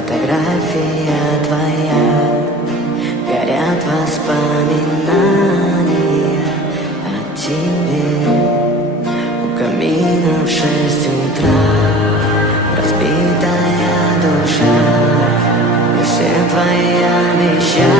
Фотография твоя, горят воспоминания о тебе. У камина в 6 утра разбитая душа, и все твои обещания